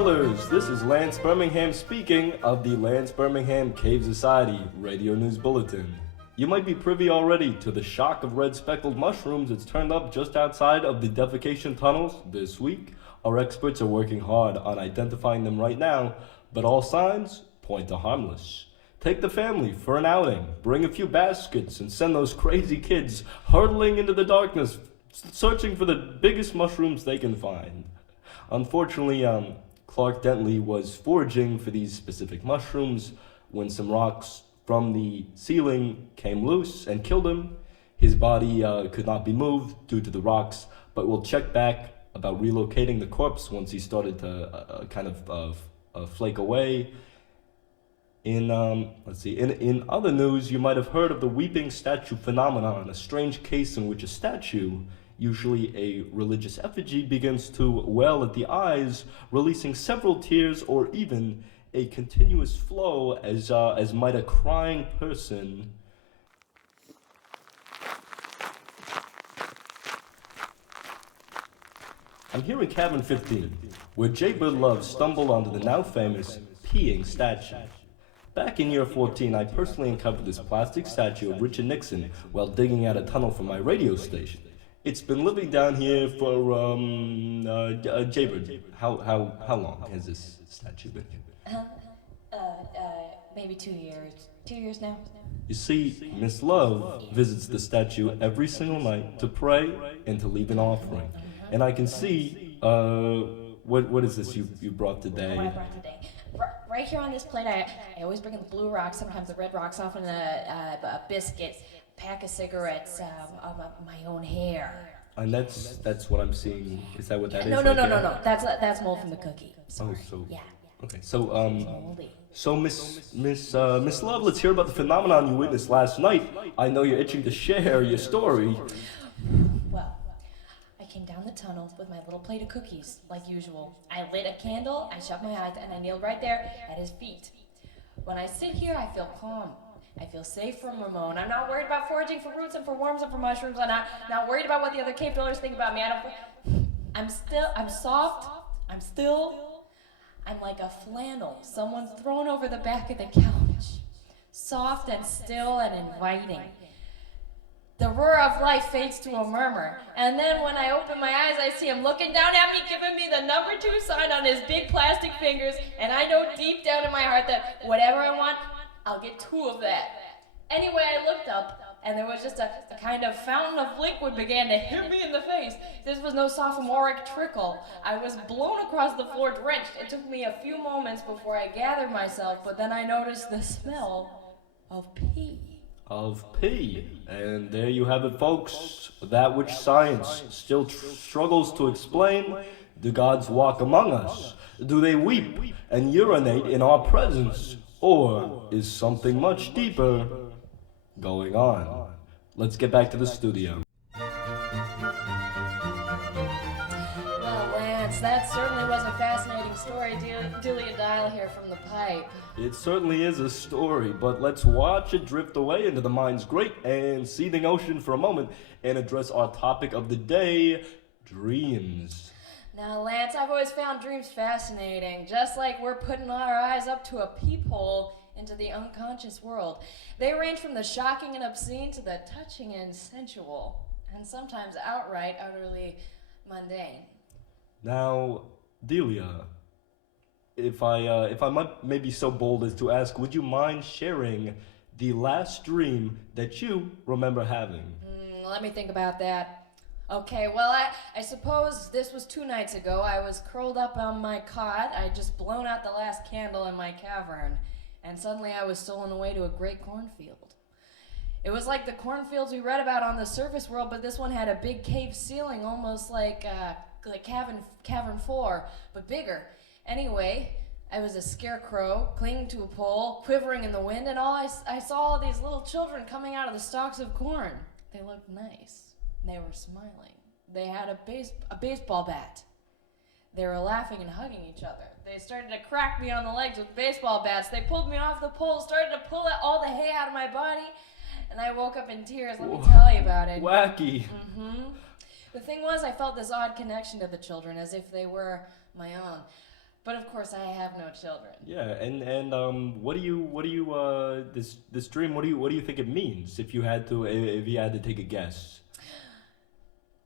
dwellers, this is Lance Birmingham speaking of the Lance Birmingham Cave Society Radio News Bulletin. You might be privy already to the shock of red speckled mushrooms that's turned up just outside of the defecation tunnels this week. Our experts are working hard on identifying them right now, but all signs point to harmless. Take the family for an outing, bring a few baskets, and send those crazy kids hurtling into the darkness, searching for the biggest mushrooms they can find. Unfortunately, Clark Dentley was foraging for these specific mushrooms when some rocks from the ceiling came loose and killed him. His body could not be moved due to the rocks, but we'll check back about relocating the corpse once he started to flake away. In other news, you might have heard of the weeping statue phenomenon, a strange case in which a statue, usually a religious effigy, begins to well at the eyes, releasing several tears or even a continuous flow as might a crying person. I'm here in cabin 15, where Jaybird Love stumbled onto the now famous peeing statue. Back in year 14, I personally uncovered this plastic statue of Richard Nixon while digging out a tunnel for my radio station. It's been living down here for, Jaybird, how long has this statue been here? Maybe 2 years. 2 years now. You see, Miss Love visits the statue every single night to pray and to leave an offering. And I can see, what is this you brought today? What I brought today. Right here on this plate, I always bring in the blue rocks, sometimes the red rocks, often a biscuit, pack of cigarettes, my own hair. And that's what I'm seeing. Is that what that is? No. That's mold from the cookie. Sorry. Oh, so yeah. Okay, so Miss Love, let's hear about the phenomenon you witnessed last night. I know you're itching to share your story. Well, I came down the tunnel with my little plate of cookies, like usual. I lit a candle, I shut my eyes, and I kneeled right there at his feet. When I sit here, I feel calm. I feel safe from Ramone. I'm not worried about foraging for roots and for worms and for mushrooms. I'm not worried about what the other cave dwellers think about me. I'm soft. I'm still. I'm like a flannel someone's thrown over the back of the couch. Soft and still and inviting. The roar of life fades to a murmur. And then when I open my eyes, I see him looking down at me, giving me the number 2 sign on his big plastic fingers. And I know deep down in my heart that whatever I want, I'll get 2 of that. Anyway, I looked up, and there was just a kind of fountain of liquid began to hit me in the face. This was no sophomoric trickle. I was blown across the floor drenched. It took me a few moments before I gathered myself, but then I noticed the smell of pee. Of pee. And there you have it, folks. That which science still struggles to explain. Do gods walk among us? Do they weep and urinate in our presence? Or is something much deeper going on? Let's get back to the studio. Well, Lance, that certainly was a fascinating story. Dilly a dial here from the pipe. It certainly is a story, but let's watch it drift away into the mind's great and seething ocean for a moment and address our topic of the day, dreams. Now, Lance, I've always found dreams fascinating, just like we're putting our eyes up to a peephole into the unconscious world. They range from the shocking and obscene to the touching and sensual, and sometimes outright, utterly mundane. Now, Delia, if I might maybe be so bold as to ask, would you mind sharing the last dream that you remember having? Let me think about that. Okay, well, I suppose this was 2 nights ago. I was curled up on my cot. I'd just blown out the last candle in my cavern, and suddenly I was stolen away to a great cornfield. It was like the cornfields we read about on the surface world, but this one had a big cave ceiling, almost like cavern floor, but bigger. Anyway, I was a scarecrow, clinging to a pole, quivering in the wind, and I saw all these little children coming out of the stalks of corn. They looked nice. They were smiling. They had a baseball bat. They were laughing and hugging each other. They started to crack me on the legs with baseball bats. They pulled me off the pole, started to pull all the hay out of my body, and I woke up in tears. Let me tell you about it. Wacky. The thing was, I felt this odd connection to the children, as if they were my own. But of course, I have no children. Yeah, and what do you this dream? What do you think it means? If you had to take a guess.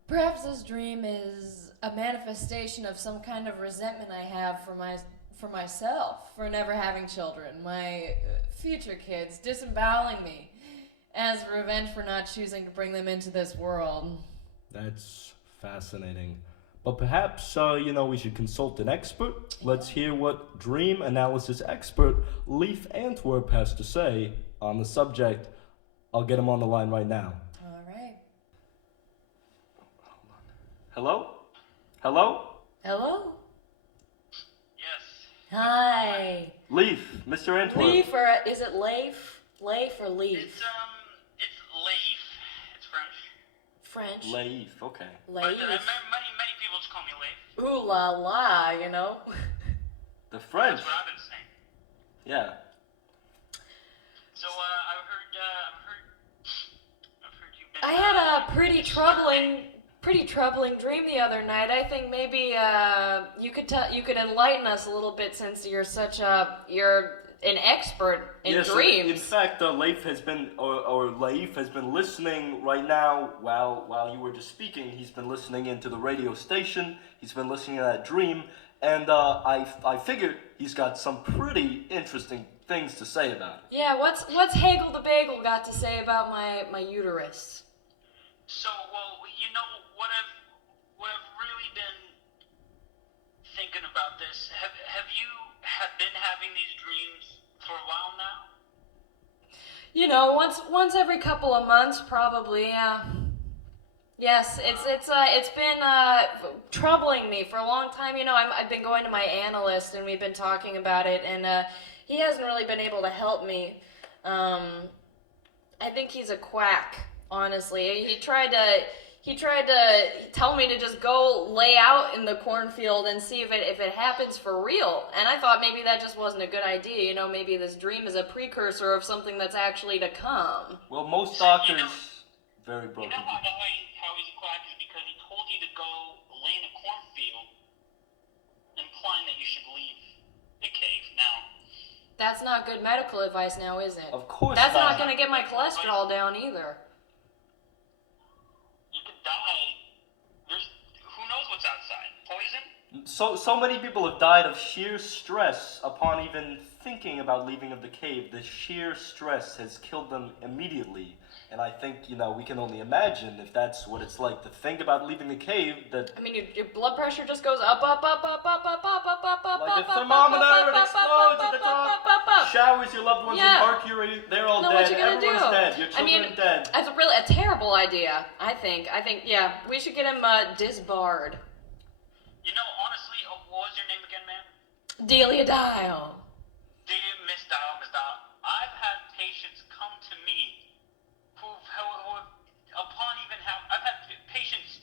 Perhaps this dream is a manifestation of some kind of resentment I have for myself for never having children. My future kids disemboweling me as revenge for not choosing to bring them into this world. That's fascinating. But perhaps, we should consult an expert. Let's hear what dream analysis expert Leif Antwerp has to say on the subject. I'll get him on the line right now. All right. Hello? Hello? Hello? Yes. Hi. Leif, Mr. Antwerp. Leif or is it Leif? Leif or Leif? It's Leif. It's French. French. Leif, okay. But Leif. many people just call me Leif. Ooh la la, you know. The French. That's what I've been saying. Yeah. So I've heard you've been. I had a pretty troubling dream the other night. I think maybe you could enlighten us a little bit since you're you're an expert in Yes, dreams. in fact, Leif has been listening right now while you were just speaking. He's been listening into the radio station. He's been listening to that dream, and I figured he's got some pretty interesting things to say about it. Yeah, what's Hegel the Bagel got to say about my uterus? So what I've really been thinking about this. Have you been having these dreams for a while now? You know, once every couple of months, probably. Yeah. Yes, it's been troubling me for a long time. You know, I've been going to my analyst and we've been talking about it, and he hasn't really been able to help me. I think he's a quack, honestly. He tried to tell me to just go lay out in the cornfield and see if it happens for real. And I thought maybe that just wasn't a good idea. You know, maybe this dream is a precursor of something that's actually to come. Well, most doctors very broken. You know how he's a quack is because he told you to go lay in a cornfield, implying that you should leave the cave. Now, That's not good medical advice now, is it? Of course That's not not. going to get my cholesterol down either. you could die. Who knows what's outside? Poison? So many people have died of sheer stress upon even thinking about leaving of the cave. The sheer stress has killed them immediately. And I think, we can only imagine if that's what it's like to think about leaving the cave, that I mean, your blood pressure just goes up, up, up, up, up, up, up, up, up, up, like up, a up, thermometer, up, it up, explodes up, at the up, up, top, up, up. showers your loved ones Yeah. with mercury, they're all No, dead, what you gonna everyone's do? dead, your children are dead. That's a terrible idea. I think, yeah, we should get him disbarred. You know, honestly, what was your name again, ma'am? Delia Dial. Dear Miss Dial, I've had patients come to me who upon even I've had patients,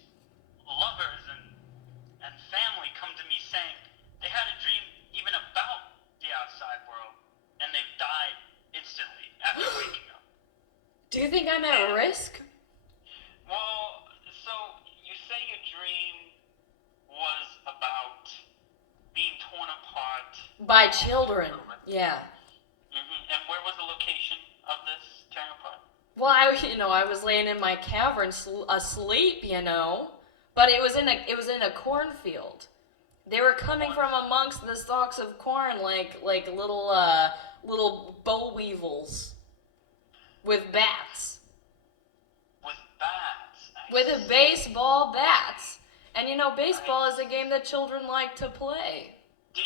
lovers and family come to me saying they had a dream even about the outside world and they've died instantly after waking up. Do you think I'm at risk? Well, so you say your dream was about being torn apart By children. Yeah. And where was the location of this tearing apart? Well, I was laying in my cavern asleep, but it was in a cornfield. They were coming from amongst the stalks of corn like little boll weevils with bats. With bats. With a baseball bats. And baseball is a game that children like to play. Did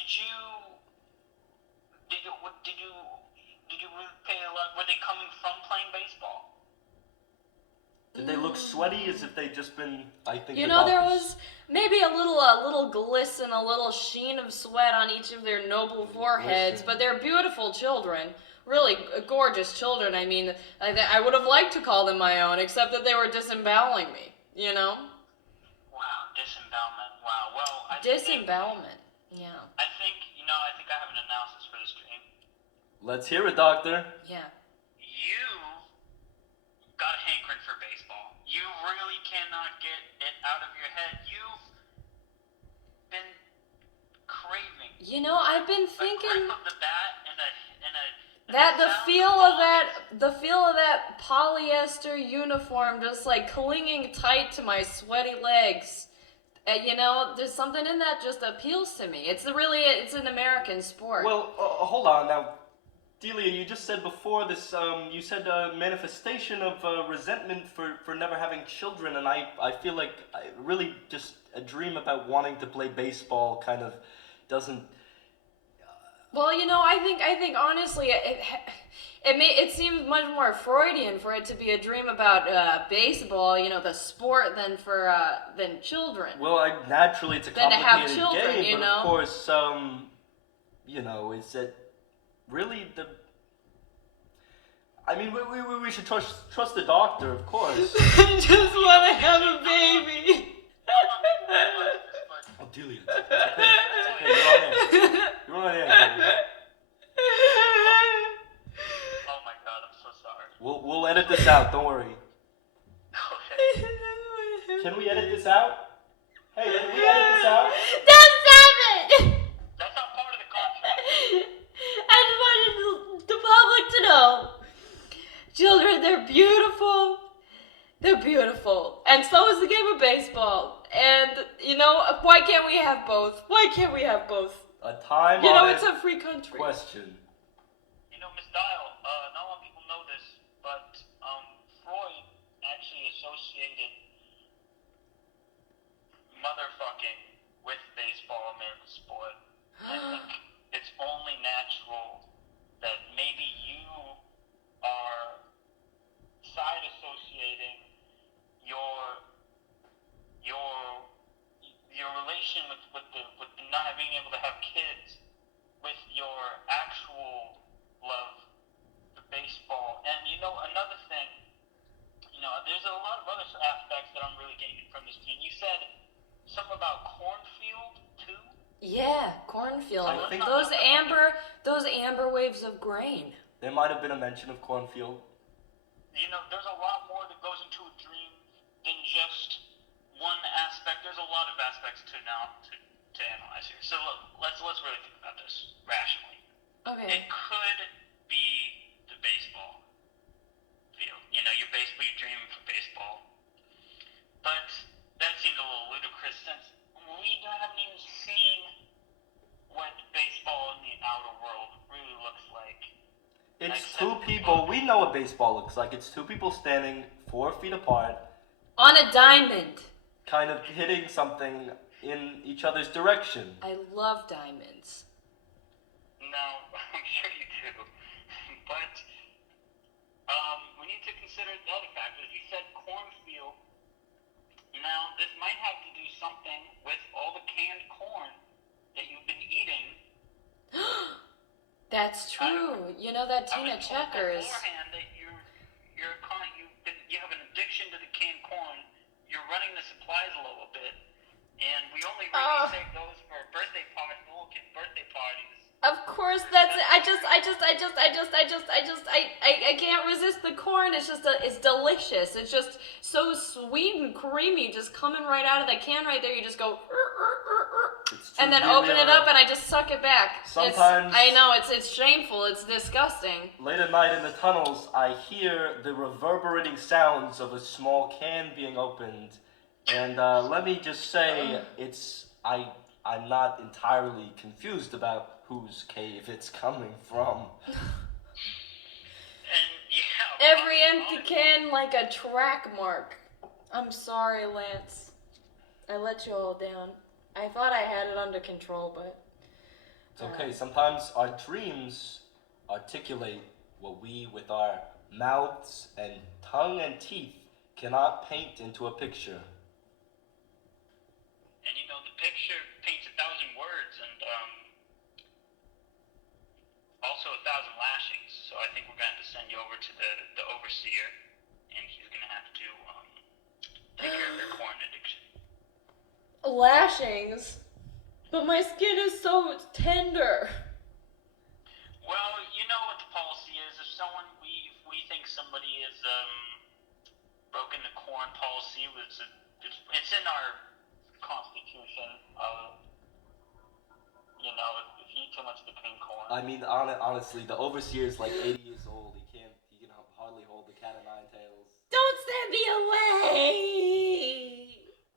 you really pay a lot? Were they coming from playing baseball? Did they look sweaty as if they'd just been, I think There doctors- was maybe a little glisten, a little sheen of sweat on each of their noble foreheads, Glisten. but they're beautiful children. Really gorgeous children. I mean, I would have liked to call them my own, except that they were disemboweling me, Wow, disembowelment. Wow. Well, Disembowelment, yeah. I think I have an analysis for this dream. Let's hear it, doctor. Yeah. You got a hankering for baseball. You really cannot get it out of your head. You've been craving. You know, I've been A thinking grip of the bat and that the the sound feel of of that polyester uniform just like clinging tight to my sweaty legs. You know, there's something in that just appeals to me. It's an American sport. Well, hold on now. Delia, you just said before this, you said a manifestation of resentment for never having children, and I feel like really just a dream about wanting to play baseball kind of doesn't... Well, you know, I think honestly, it seems much more Freudian for it to be a dream about baseball, you know, the sport, than children. Well, naturally it's a Than to have complicated children, game, you but know? of course, you know, is it really the... I mean, we should trust the doctor, of course. I just want to have a baby. Oh, Delia, it's okay. It's okay. You're on air. Delia. Oh my god, I'm so sorry. We'll edit this out. Don't worry. Okay. Can we edit this out? Hey, can we edit this out? Don't stop it! That's not part of the contract. I just wanted the public to know. Children, they're beautiful. They're beautiful. And so is the game of baseball. And, you know, why can't we have both? Why can't we have both? A time. You know, it's a free country. Question. You know, Miss Dial, not a lot of people know this, but Freud actually associated motherfucking with baseball, American sport. I think it's only natural that maybe you are side associating your relation with the not being able to have kids with your actual love for baseball. And you know, another thing, you know, there's a lot of other aspects that I'm really gaining from this team. You said something about cornfield too? Yeah, cornfield. I think- Those amber waves of grain. There might have been a mention of cornfield. You know, there's a lot more that goes into a dream than just one aspect. There's a lot of aspects to analyze here. So let's really think about this rationally. Okay. It could be the baseball field. You know, you're dreaming for baseball. But that seems a little ludicrous since we haven't even seen what baseball in the outer world really looks like. It's two people. We know what baseball looks like. It's two people standing 4 feet apart, On a diamond. kind of hitting something in each other's direction. I love diamonds. No, I'm sure you do. But we need to consider the other factors. You said cornfield. Now, this might have to do something with all the canned corn that you've been eating. That's true. You know that Tina I was told Checkers. beforehand that you have an addiction to the canned corn. You're running the supplies a little bit, and we only really save those for birthday parties, little kids' birthday parties. Of course, that's it. I can't resist the corn. It's delicious. It's just so sweet and creamy, just coming right out of the can right there. You just go, and then open it up, and I just suck it back. Sometimes- I know it's shameful. It's disgusting. Late at night in the tunnels, I hear the reverberating sounds of a small can being opened, and let me just say, I'm not entirely confused about whose cave it's coming from. And yeah, Every empty can like a track mark. I'm sorry, Lance. I let you all down. I thought I had it under control, but... It's okay. Sometimes our dreams articulate what we, with our mouths and tongue and teeth, cannot paint into a picture. And you know, the picture paints 1,000 words and also 1,000 lashings. So I think we're going to have to send you over to the overseer, and he's going to have to take care of your corn addiction. Lashings? But my skin is so tender. Well, you know what the policy is. If we think somebody has broken the corn policy, it's in our Constitution. you know, if you eat too much of the cream corn. I mean, honestly, the overseer is like 80 years old. He can hardly hold the cat of nine tails. Don't send me away!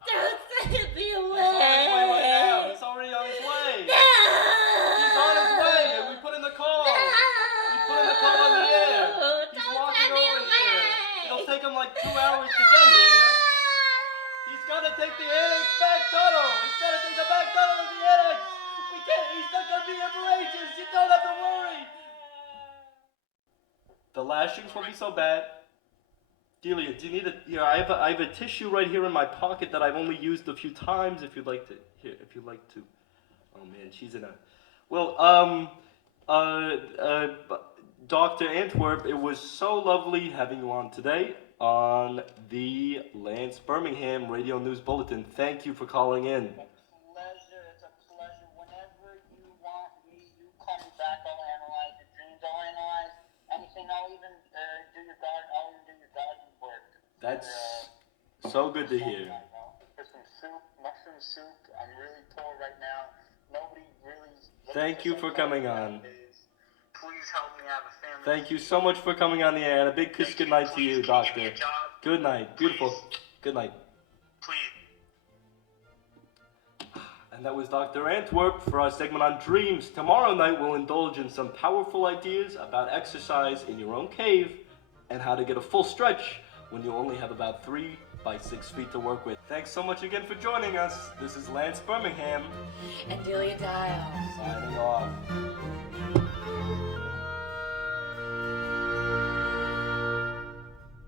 Don't send me away! He's on his way right now. He's already on his way. No! He's on his way. We put in the call. No! We put in the call on the air. He's Don't walking send me over away! here. It'll take him like 2 hours to get here. He's gotta take the annex back tunnel. He's gotta take the back tunnel of the annex. We can't. He's not gonna be here for ages. You don't have to worry. The lashings won't be so bad. Delia, do you need a? Here, I have a tissue right here in my pocket that I've only used a few times. If you'd like to, here, if you'd like to. Oh man, she's in a. Well, Dr. Antwerp, it was so lovely having you on today on the Lance Birmingham Radio News Bulletin. Thank you for calling in. It's a pleasure. Whenever you want me, you call me back. I'll analyze your dreams. I'll analyze anything. I'll even do your garden. I'll even do your garden work. That's so good to hear. For some soup, mushroom soup. I'm really poor right now. Nobody really. Thank you for coming on. Please help me have a family. Thank you so much for coming on the air, and a big kiss good night to you, Doctor. Good night. Beautiful. Good night. Please. And that was Dr. Antwerp for our segment on dreams. Tomorrow night, we'll indulge in some powerful ideas about exercise in your own cave and how to get a full stretch when you only have about 3 by 6 feet to work with. Thanks so much again for joining us. This is Lance Birmingham. And Delia Dial. Signing off.